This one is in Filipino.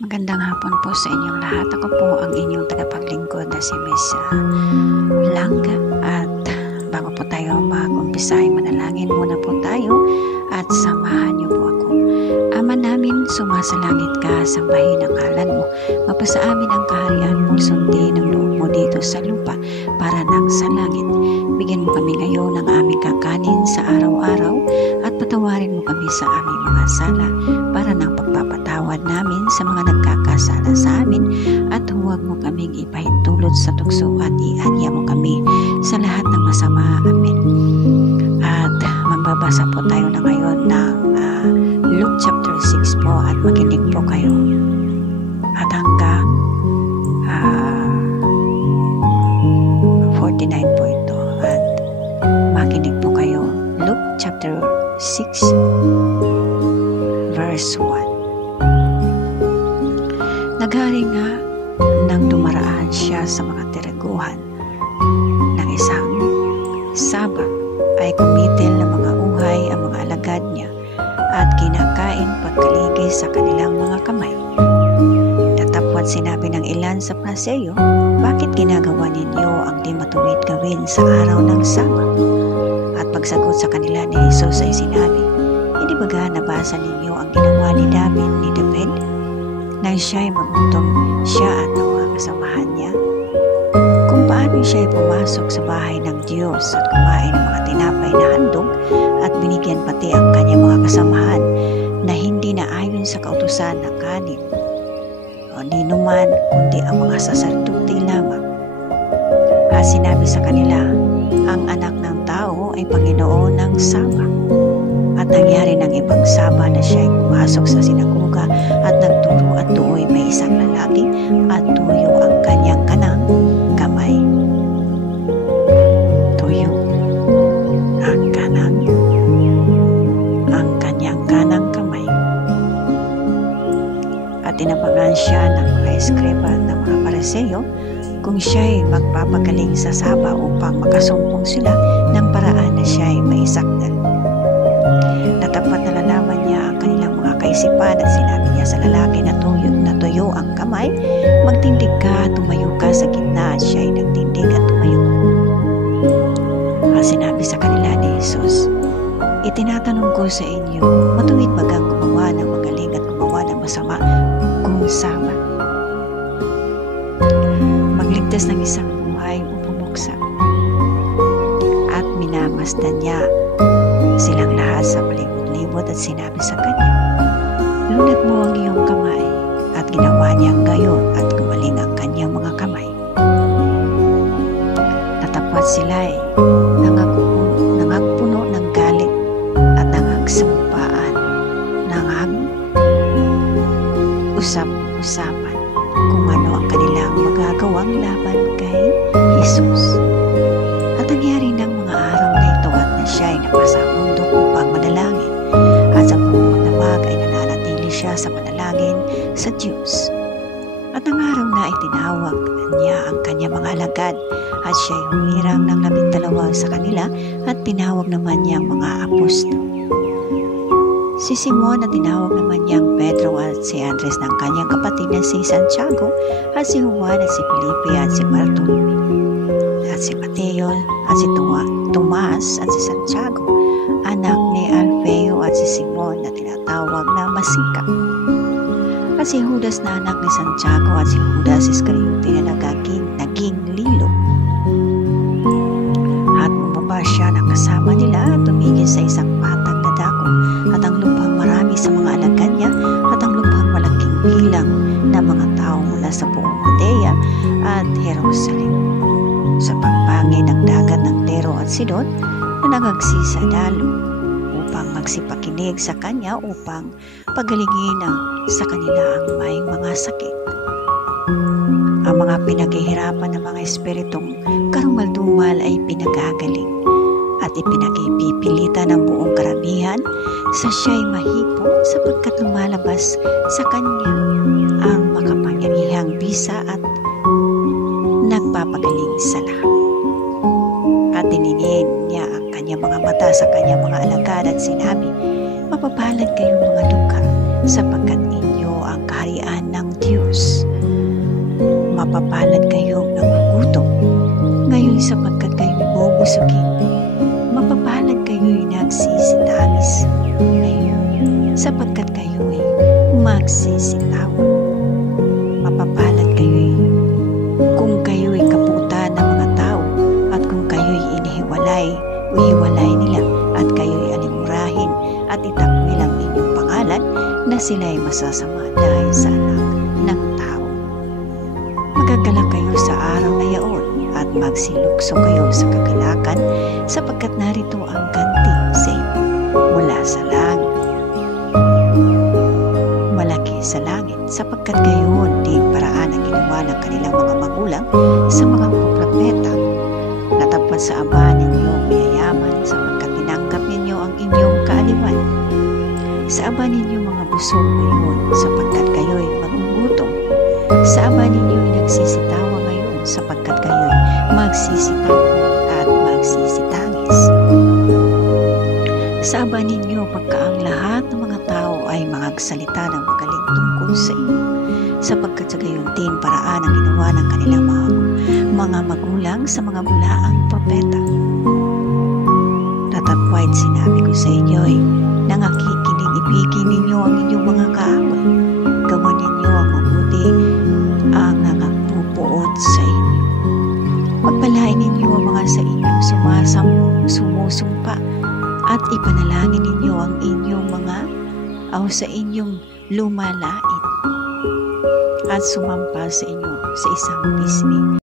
Magandang hapon po sa inyong lahat. Ako po ang inyong tagapaglingkod na si Miss Langga. At bago po tayo mag-umpisa ay manalangin muna po tayo at samahan niyo po ako. Ama namin, sumasalangit ka, sambahin ang ngalan mo. Mapasa amin ang kaharian mo, sundin ang loob mo dito sa lupa para nang sa langit. Bigyan mo kami ngayon ng aming kakanin sa araw-araw at patawarin mo kami sa aming mga sala para nang pagpapatawad namin sa mga nagkakasala sa amin at huwag mo kaming ipahintulot sa tukso at ianya mo kami sa lahat ng masama. Amen. At magbabasa po tayo na ngayon ng Luke chapter 6 po at makinig po kayo. At hanggang 49 po ito. At makinig po kayo. Luke chapter 6 verse 1. Naghari nga nang dumaraan siya sa mga tiraguhan ng isang Sabak ay kumitil ng mga uhay ang mga alagad niya at kinakain pagkaligay sa kanilang mga kamay. Tatapwat sinabi ng ilan sa Pariseo, bakit ginagawa ninyo ang di matuwid gawin sa araw ng Sabak? At pagsagot sa kanila ni Jesus ay sinabi, hindi ba nabasa ninyo ang ginawa ni David nang siya'y magutom siya at ang mga kasamahan niya? Kung paano siya'y pumasok sa bahay ng Diyos at kumain ng mga tinapay na handog at binigyan pati ang kanyang mga kasamahan na hindi na ayon sa kautusan na kanin o di naman kundi ang mga saserdote lamang. At sinabi sa kanila, ang anak ng tao ay Panginoon ng Sabak. At nangyari ng ibang Saba na siya'y pumasok sa sinagoga at nagturo at tuoy may isang lalaki at tuyo ang kanyang kanang kamay. Tuyo ang kanyang kanang kamay. At tinabangan siya ng mga eskriba at ng mga Pariseo kung siya'y magpapagaling sa Saba upang makasumpong sila ng paraan na siya'y maisakdal. Natapat na lalaman niya ang kanilang mga kaisipan at sinabi niya sa lalaki na tuyo ang kamay, magtindig ka, tumayo ka sa gitna at siya'y nagtindig at tumayo. At sinabi sa kanila ni Jesus, itinatanong ko sa inyo, matuwid bagang gumawa ng magaling at gumawa ng masama kung Saba? Magligtas ng isang buhay o pumuksa. At minamasdan niya silang lahat sa palibot-libot at sinabi sa kanya, lunat mo ang iyong kamay. At ginawa niya ang gayon at gumaling ang kanyang mga kamay. Natapat sila nangagpuno ng galit at nangagsampaan, nangag-usap-usapan kung ano ang kanilang magagawang laban kay Jesus. At nangyari ng mga araw na ito at na siya'y napasabundok upang manalangin at sa buong damag ay nananatili siya sa manalangin sa Diyos. At ang araw na ay tinawag niya ang kanyang mga alagad at siya'y humirang ng 12 sa kanila at tinawag naman niyang mga apostol. Si Simon na tinawag naman niyang Pedro at si Andres ng kanyang kapatid na si Santiago at si Juan at si Felipe at si Bartolome at si Mateo at si Tomas at si Santiago, anak ni Alfeo at si Simon na tinatawag na Masika, at si Judas na anak ni Santiago at si Judas Iscariote na naging lilo. At bumaba siya na kasama nila at tumigil sa isang patag na dako at ang lubhang marami sa mga alagad niya at ang lubhang malaking bilang na mga tao mula sa buong Judea at Jerusalem sa pagpangin ng dagat ng Tiro at Sidon na nagagsisa dalo upang magsipakinig sa kanya upang pagalingin sa kanila ang may mga sakit. Ang mga pinaghihirapan ng mga espiritong karumal-dumal ay pinagagaling at ipinagpipilitan ng buong karamihan sa siya'y mahipo sapagkat lumalabas sa kanya ang makapangyarihang bisa at nagpapagaling sa lahat. At tiningin niya ang kanyang mga mata sa kanyang mga alagad at sinabi, mapapalad kayong mga dukha sapagkat inyo ang kaharian ng Mapapalad kayong nagugutom ngayon sapagkat kayo'y bubusugin. Mapapalad kayo'y nagsisitangis ngayon sapagkat kayo'y magsisitawa. Mapapalad kayo'y kung kayo'y kaputan ng mga tao at kung kayo'y inihiwalay o hiwalay nila at kayo'y alimurahin at itakwil ang inyong pangalan na sila'y masasama dahil sa anak ng tao. Magagalak kayo sa araw na yaon at magsilukso kayo sa kagalakan sapagkat narito ang ganti sa inyo mula sa langit. Malaki sa langit sapagkat gayon din paraan ang ginawa ng kanilang mga magulang sa mga propeta. Natapad sa Ama ninyo mayayaman sapagkat tinanggap ninyo ang inyong kaaliwan. Sa Ama ninyo mga busog ngayon sapagkat kayo'y magugutom. Sa Ama ninyo'y nagsisitawa ngayon sapagkat kayo'y magsisitawa at magsisitangis. Sa Ama ninyo pagka ang lahat ng mga tao ay magsalita ng magaling tungkol sa inyo sapagkat sa gayon din paraan ang ginawa ng kanilang mga magulang sa mga bulaang propeta. Tatapwat sinabi ko sa inyo'y nangakikinig ibigin ninyo ang inyong mga kaaway. Gawin ninyo ang mabuti ang nangapupuot sa inyo. Pagpalain ninyo ang mga sa inyong sumusumpa at ipanalangin ninyo ang inyong mga sa inyong lumalait at sumampa sa inyo sa isang pisngi.